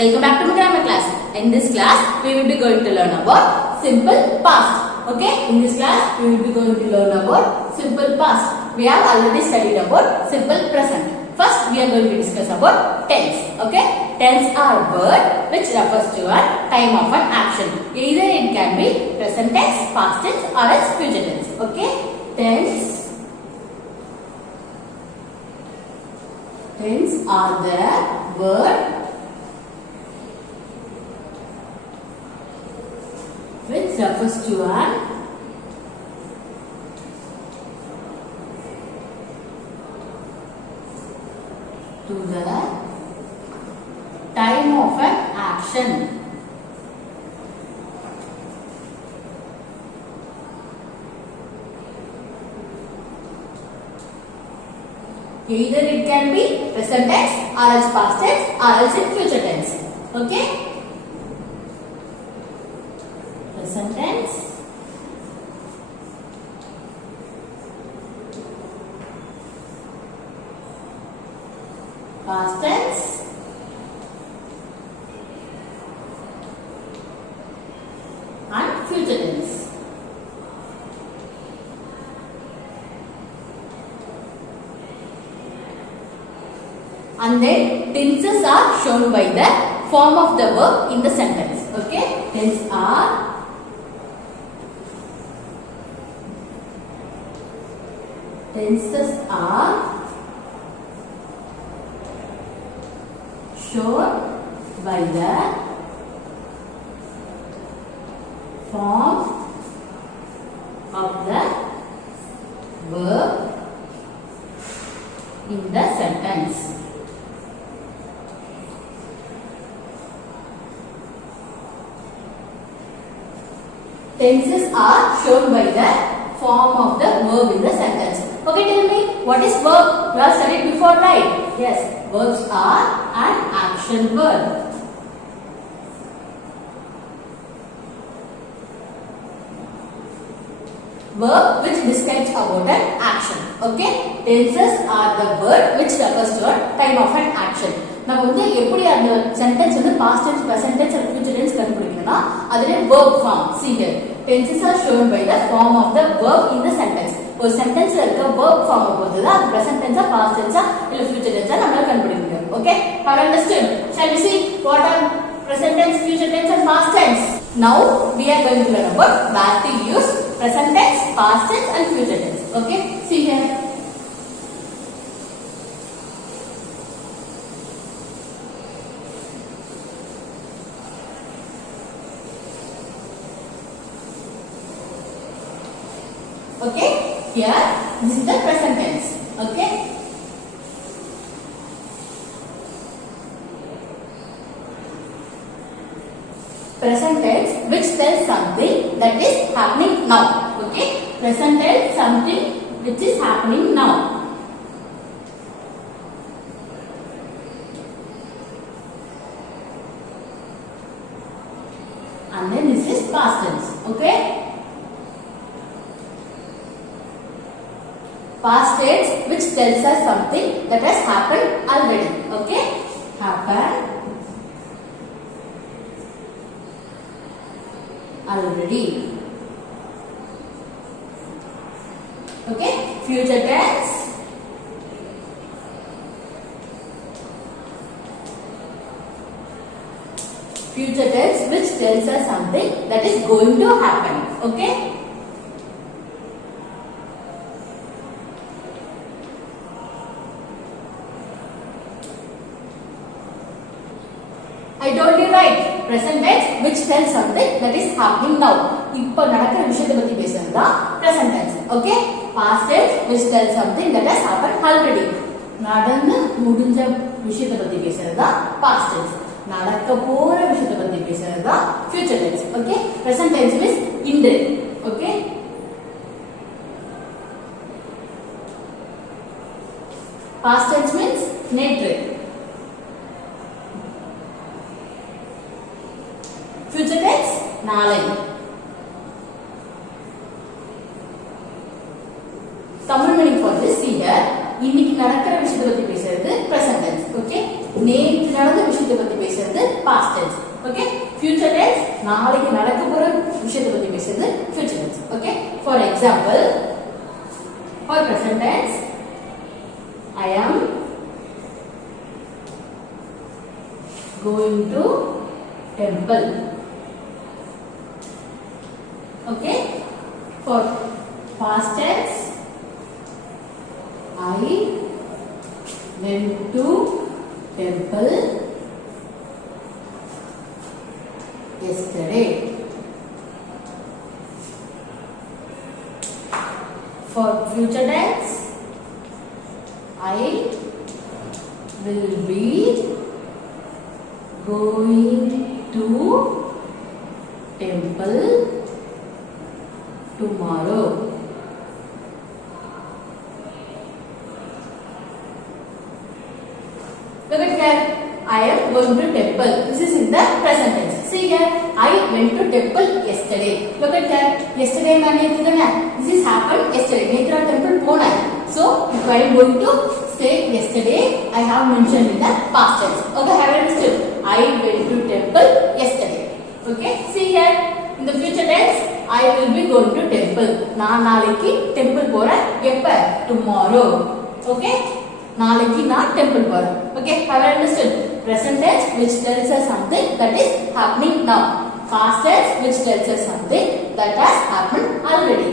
Welcome back to my grammar class. In this class, we will be going to learn about simple past. Okay? In this class, we will be going to learn about simple past. We have already studied about simple present. First, we are going to discuss about tense. Okay? Tense are word which refers to a time of an action. Either it can be present tense, past tense, or else future tense. Okay? Tense are the word which refers to an the time of an action. Either it can be present tense or else past tense or else in future tense. Okay? Present tense, past tense, and future tense. And then tenses are shown by the form of the verb in the sentence. Okay? Tenses are shown by the form of the verb in the sentence. Tenses are shown by the form of the verb in the sentence. Okay, tell me, what is verb? You have studied before, right? Yes, verbs are an action word. Verb which describes about an action. Okay, tenses are the word which refers to a time of an action. நம்ம வந்து எப்படி அந்த sentence வந்து past tense, present tense or future tense கண்டுபிடிக்கணும்னா அதுல verb form. See here, tenses are shown by the form of the verb in the sentence. ஒரு சென்டென்ஸ்ல இருக்க verb form பொறுத்து தான் அது present tense, past tense இல்ல future tense நம்மளால கண்டுபிடிக்க முடியும். Okay, have understood? Shall we see what are present tense, future tense and past tense? Now we are going to learn about where to use present tense, past tense and future tense. Okay, see here. Okay, here this is the present tense. Okay, present tense which tells something that is happening now. Okay, present tense something which is happening now. And then this is past tense. Okay, past tense which tells us something that has happened already. Okay, happened already. Okay, future tense which tells us something that is going to happen. Okay, I told you right. Present tense which tells something that is happening now. இப்போ நடக்கிற விஷயத்தை பத்தி பேசுறது தான் present tense. Okay? Past tense which tells something that has happened already. நடந்து முடிஞ்ச விஷயத்தை பத்தி பேசுறது தான் past tense. நடக்க போற விஷயத்தை பத்தி பேசுறது தான் future tense. Okay? Present tense means indirect. Okay? Past tense means நேற்று. Future tense நாளை. Tamil meaning for this here. இன்னைக்கு நடக்கிற விஷயத்தை பத்தி பேசுறது present tense. Okay, நேற்று நடந்த விஷயத்தை பத்தி பேசுறது past Okay, future tense நாளைக்கு நடக்க போற விஷயத்தை பத்தி பேசுறது future tense. Okay, for example, for present tense, I am going to temple. Okay, for past tense, I went to temple yesterday. For future tense, I will be going to temple tomorrow. Look at here. I am going to temple. This is in the present tense. See here. I went to temple yesterday. Look at here. Yesterday this is happened yesterday. Netra temple pona. So if I am going to say yesterday, I have mentioned in the past tense. Okay, have you understood? I went to temple yesterday. Okay. See here. In the future tense, I will be going to temple. நான் நாளைக்கு temple போறேன். எப்ப? Tomorrow. Okay. நாளைக்கு நான் temple போறேன். Okay, have you understood? Present tense which tells us something that is happening now. Past tense which tells us something that has happened already.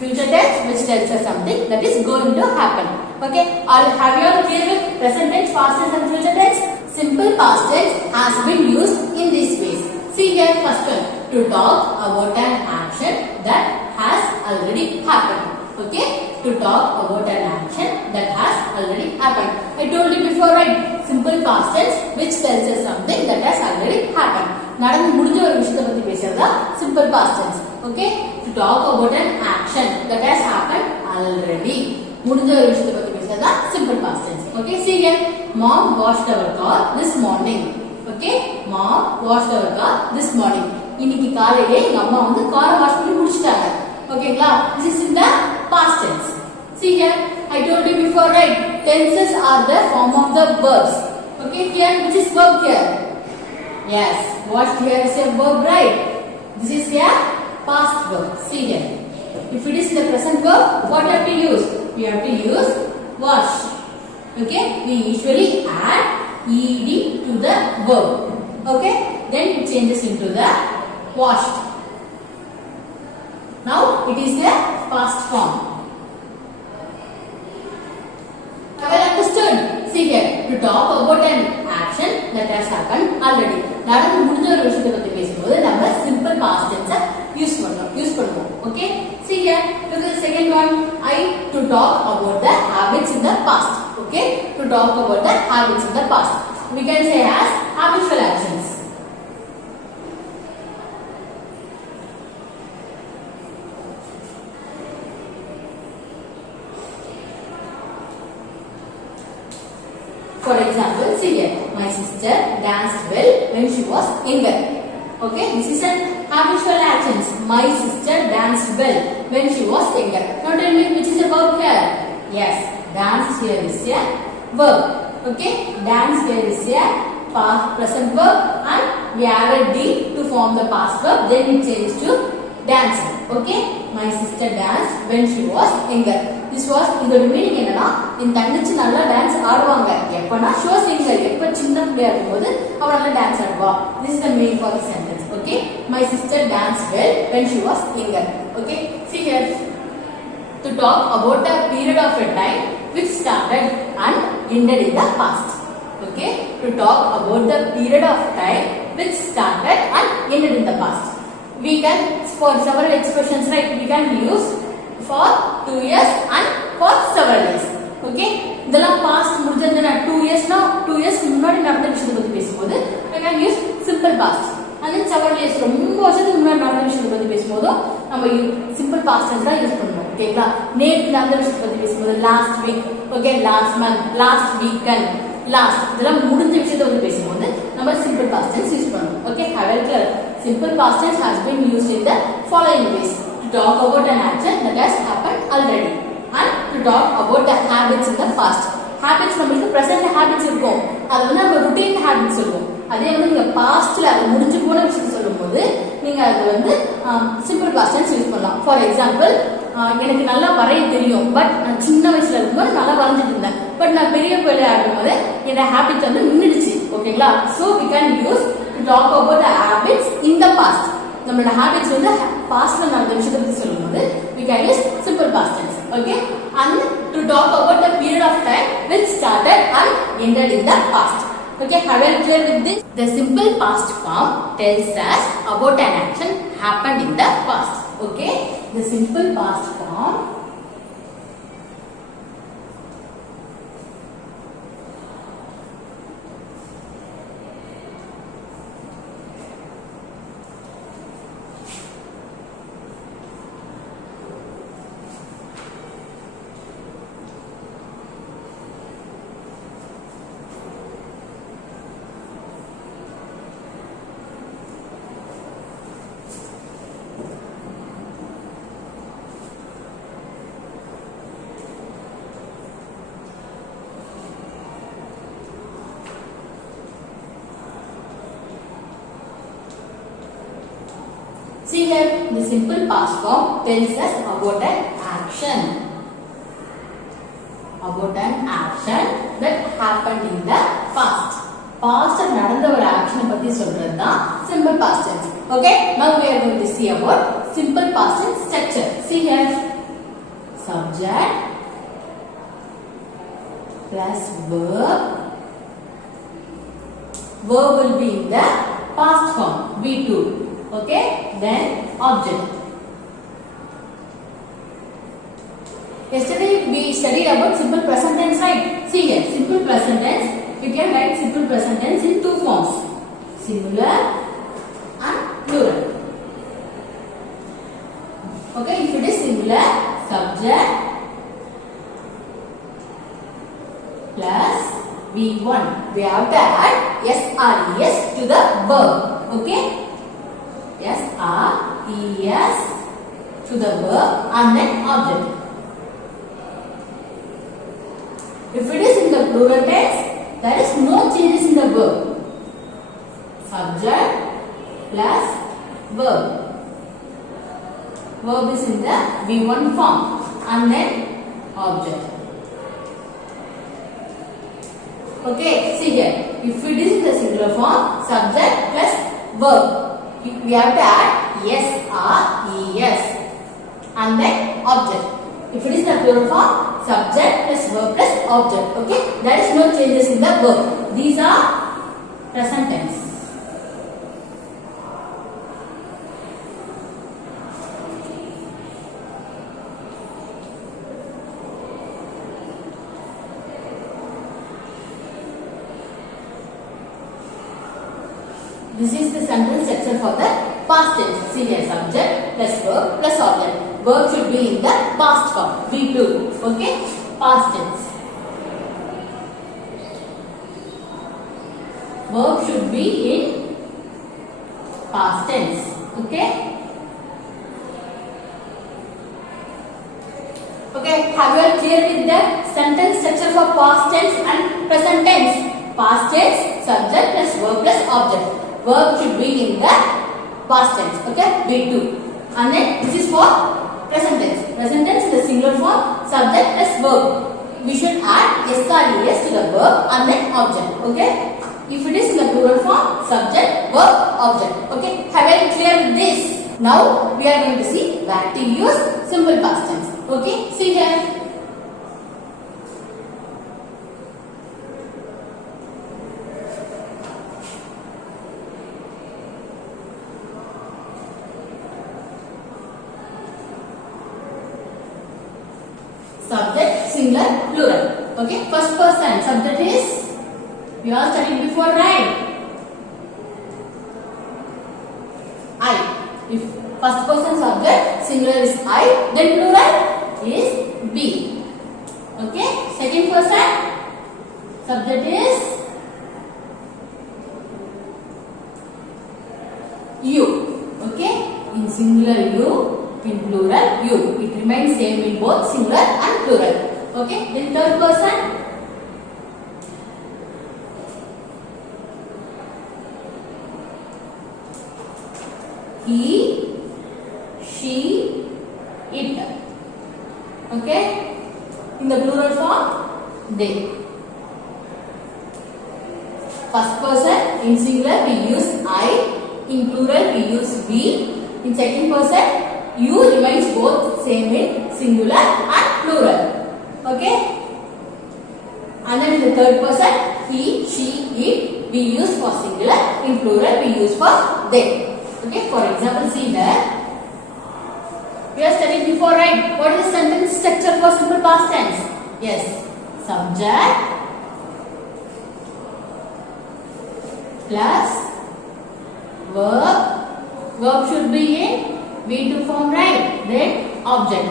Future tense which tells us something that is going to happen. Okay, have you all clear with present tense, past tense and future tense? Simple past tense has been used in these ways. See here, first one, to talk about an action that has already happened. Okay, to talk about an action that has already happened. I told you before, right? Simple past tense which tells us something that has already happened. நடந்து முடிஞ்ச ஒரு விஷயத்தை பத்தி பேசுறதா simple past tense. Okay, to talk about an action that has happened already. முடிஞ்ச ஒரு விஷயத்தை பத்தி பேசுறதா simple past tense. Okay, see here, mom washed our car this morning. Okay, mom washed our car this morning. இன்னைக்கு காலையிலே எங்க அம்மா வந்து காரை வாஷ் பண்ணி முடிச்சிட்டாங்க. ஓகேங்களா? This is in the past tense. See here, I told you before, right? Tenses are the form of the verbs. Okay, here which is verb here? Yes, washed here is a verb, right? This is a past verb. See here. If it is the present verb, what have to use? We have to use wash. Okay, we usually add ed to the verb. Okay, then it changes into the washed. Now it is a past form. Have you understood? See here, to talk about an action that has happened already. நடந்து முடிஞ்ச ஒரு விஷயத்தை பத்தி பேசும்போது நம்ம simple past tense use பண்ணுவோம். Okay, see here, look at the second one. I to talk about the habits in the past. Okay, to talk about the habits in the past. We can say as habitual actions. For example, see here, my sister danced well when she was younger. Okay, this is an habitual actions. My sister danced well when she was younger. Now tell me which is a verb here? Yes, dance here is a verb. Okay, dance here is a past present verb and we added d to form the past verb. Then it changes to dancing. Okay, my sister danced when she was younger. This was இதோட meaning என்னன்னா என் தங்கச்சி நல்லா dance ஆடுவாங்க எப்பனா show singer எப்ப சின்ன பிள்ளையா இருக்கும்போது அவ நல்லா dance ஆடுவா. This is the meaning for the sentence. Okay, my sister danced well when she was younger. Okay, see here, to talk about a period of a time which started and ended in the past. Okay, to talk about the period of time which started and ended in the past. We can, for several expressions, right, we can use for 2 years and for several years. Okay, இதெல்லாம் past முடிஞ்சதுன்னா 2 years னா 2 years முன்னாடி நடந்த விஷயத்தை பத்தி பேசும்போது we can use simple past. and then several years ரொம்ப வருஷத்துக்கு முன்னாடி நடந்த விஷயத்தை பத்தி பேசும்போது நம்ம simple past tense தான் யூஸ் பண்ணுவோம். ஓகேங்களா? நேத்து நடந்த விஷயத்தை பத்தி பேசும்போது last week, okay, last month, last weekend, last இதெல்லாம் முடிஞ்ச விஷயத்தை பத்தி பேசும்போது நம்ம simple past tense யூஸ் பண்ணுவோம். Okay, have it clear? Simple past tense has been used in the following ways: to talk about an action that has happened already and to talk about the habits in the past. Habits நம்மளுக்கு present habits இருக்கும். அது வந்து நம்ம routine habits இருக்கும். அதே வந்து நீங்க பாஸ்ட்ல அது முடிஞ்சு போன விஷயம் சொல்லும்போது நீங்க அது வந்து சிம்பிள் பாஸ்ட் டென்ஸ் யூஸ் பண்ணலாம். ஃபார் எக்ஸாம்பிள், எனக்கு நல்லா வரைய தெரியும், பட் நான் சின்ன வயசுல இருக்கும்போது நல்லா வரைஞ்சிட்டு இருந்தேன், பட் நான் பெரிய பிள்ளை ஆகும்போது என்னோட ஹேபிட் வந்து நின்றுடுச்சு. ஓகேங்களா? So we can use to talk about the habits in the past. நம்மளோட ஹேபிட்ஸ் வந்து பாஸ்ட்ல நடந்த விஷயத்தை பத்தி சொல்லும்போது we can use simple past tense. Okay, and to talk about the period of time which started and ended in the past. Okay, have you clear with this? The simple past form tells us about an action happened in the past. Okay, the simple past form see here, the simple past form tells us about an action. About an action that happened in the past. Past நடந்த ஒரு action பத்தி சொல்றது தான் simple past tense. Okay, now we are going to see about simple past tense structure. See here, subject plus verb. Verb will be in the past form, V2. Okay, then object. Yesterday we studied about simple present tense, right? See here, simple present tense, you can write simple present tense in two forms, singular and plural. Okay, if it is singular, subject plus V1, we have to add SRES to the verb. Okay, SRES to the verb and then object. If it is in the plural tense, there is no changes in the verb. Subject plus verb. Verb is in the V1 form and then object. Okay, see here. If it is in the singular form, subject plus verb, we have to add SRES and then object. If it is the plural form, subject plus verb plus object. Okay, there is no changes in the verb. These are present tense. This is the sentence structure for the past tense. See here, subject plus verb plus object. Verb should be in the past form, V2. Okay, past tense. Verb should be in past tense. Okay. Okay, have you clear with the sentence structure for past tense and present tense? Past tense, subject plus verb plus object. Verb should be in the past tense. Okay, V2. And then this is for present tense. Present tense is the singular form, subject plus verb. We should add SRES to the verb and then object. Okay. If it is in the plural form, subject, verb, object. Okay. Have I clear with this? Now we are going to see where to use simple past tense. Okay. See here. Subject, singular, plural. Okay, first person, subject is, we all studied before, right? I. If first person subject, singular is I, then plural is B. Okay, second person, subject is you. Okay, in singular you, in plural you. It remains same in both singular and plural. Okay, then third person, he, she, it. Okay? In the plural form, they. First person in singular we use I, in plural we use we. In second person, you remains both same in singular and plural. Okay? And then in the third person, he, she, it we use for singular. In plural we use for they. Okay? For example, see here. We have studied before, right? What is the sentence structure for simple past tense? Yes. Subject plus verb. Verb should be in V2 form, right? Then object.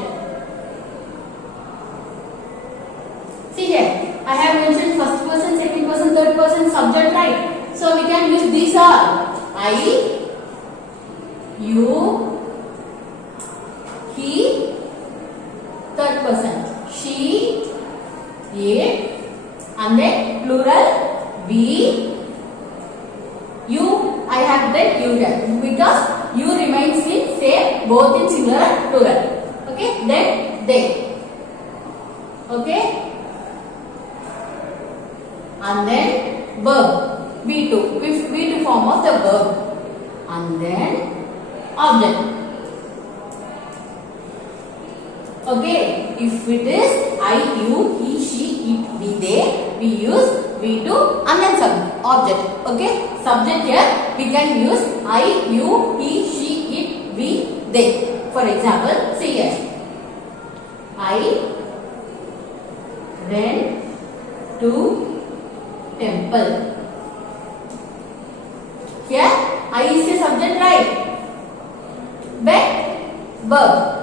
See here, I have mentioned first person, second person, third person, subject, right? So we can use these all. I, you, he, third person, she, it, and then plural, we, you. I have that you here because you remains in same both in singular and plural. Okay, then they. Okay, and then verb V2 with V2 form of the verb, and then object. Okay, if it is I, you, he, she, it, we, they, we use V2 and then object. Okay, subject here we can use I, you, he, she, it, we, they. For example, see here. I went to temple. Here I is a subject, right? Went verb.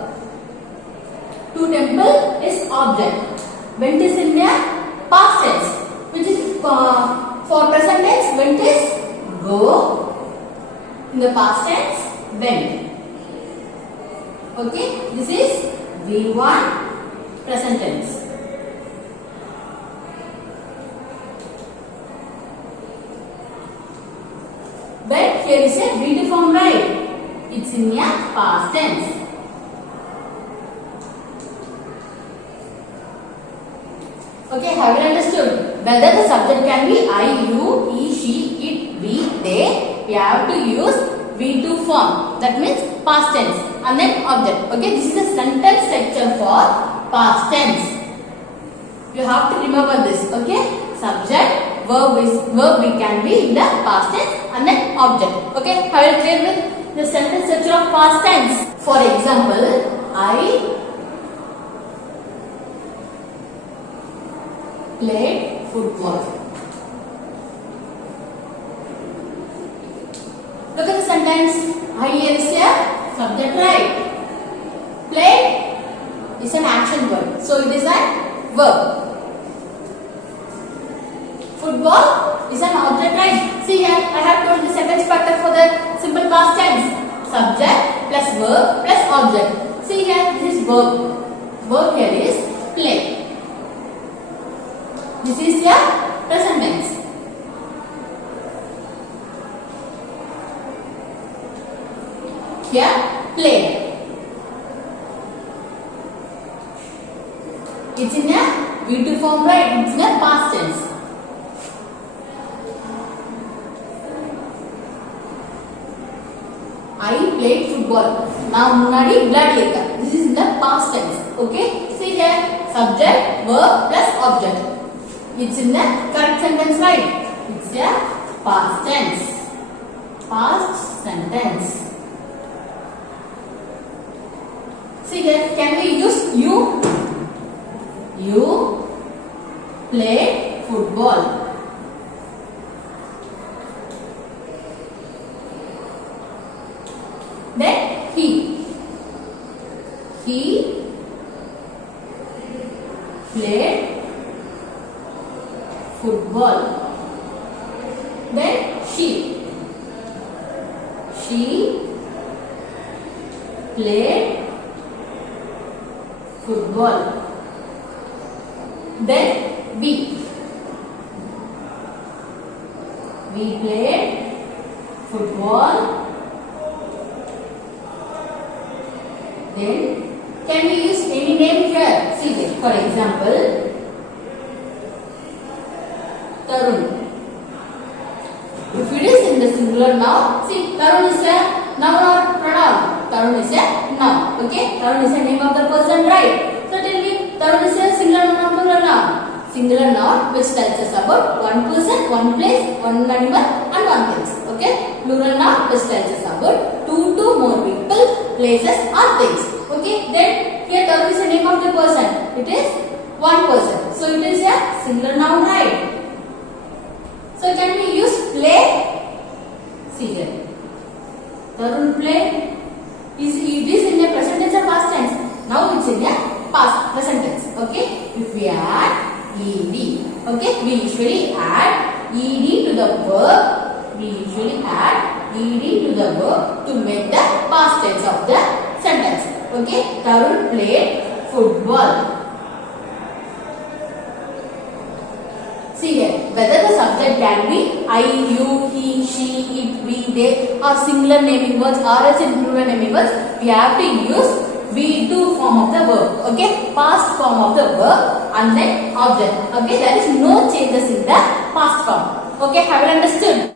To temple is object. Went is in there past tense, which is for present tense. Went is go. In the past tense, went. Okay, this is V1 present tense. But here is a V2 form, right? It's in a past tense. Okay, have you understood? Whether the subject can be I, you, he, she, it, we, they, we have to use V2 form. That means past tense and then object. Okay, this is the sentence structure for past tense. You have to remember this. Okay, subject, verb we can be in the past tense and then object. Okay, have you clear with the sentence structure of past tense? For example, I played football. Look at the sentence. I here is a subject, right? Played is an action word, so it is a verb. Football is an object, right? See here, I have told the sentence pattern for the simple past tense. Subject plus verb plus object. See here, this is verb. Verb here is play. This is your present tense. Here, play. It's in a V2 form, right? It's in a past tense. I played football. Now, munadi bloody. This is in the past tense. Okay? See here, subject, verb plus object. It's in the correct sentence, right? It's a past tense. Past sentence. See here, can we use you? You played football. Then he. He played football. Then she. She played football. Then we. We played football Then can we use any name here? See this. For example, Tarun. If it is in the singular noun, see Tarun is a noun or pronoun? Tarun is a noun. Okay, Tarun is the name of the person, right? So tell me, Tarun is a singular noun or plural noun? Singular noun which tells us about one person, one place, one animal and one thing. Okay, plural noun which tells us about two to more people, places or things. Okay, then here Tarun is the name of the person. It is one person. So it is a singular noun, right? So can we use play? See here. Tarun play. It is in a present tense or past tense? Now it's in a present tense. Okay. If we add ed. Okay. We usually add ed to the verb. We usually add ed to the verb to make the past tense of the sentence. Okay. Tarun played football. See here, whether the subject can be I, you, he, she, it, we, they or singular naming words or else in plural naming words, we have to use V2 form of the verb. Okay, past form of the verb and then object. Okay, there is no changes in the past form. Okay, have you understood?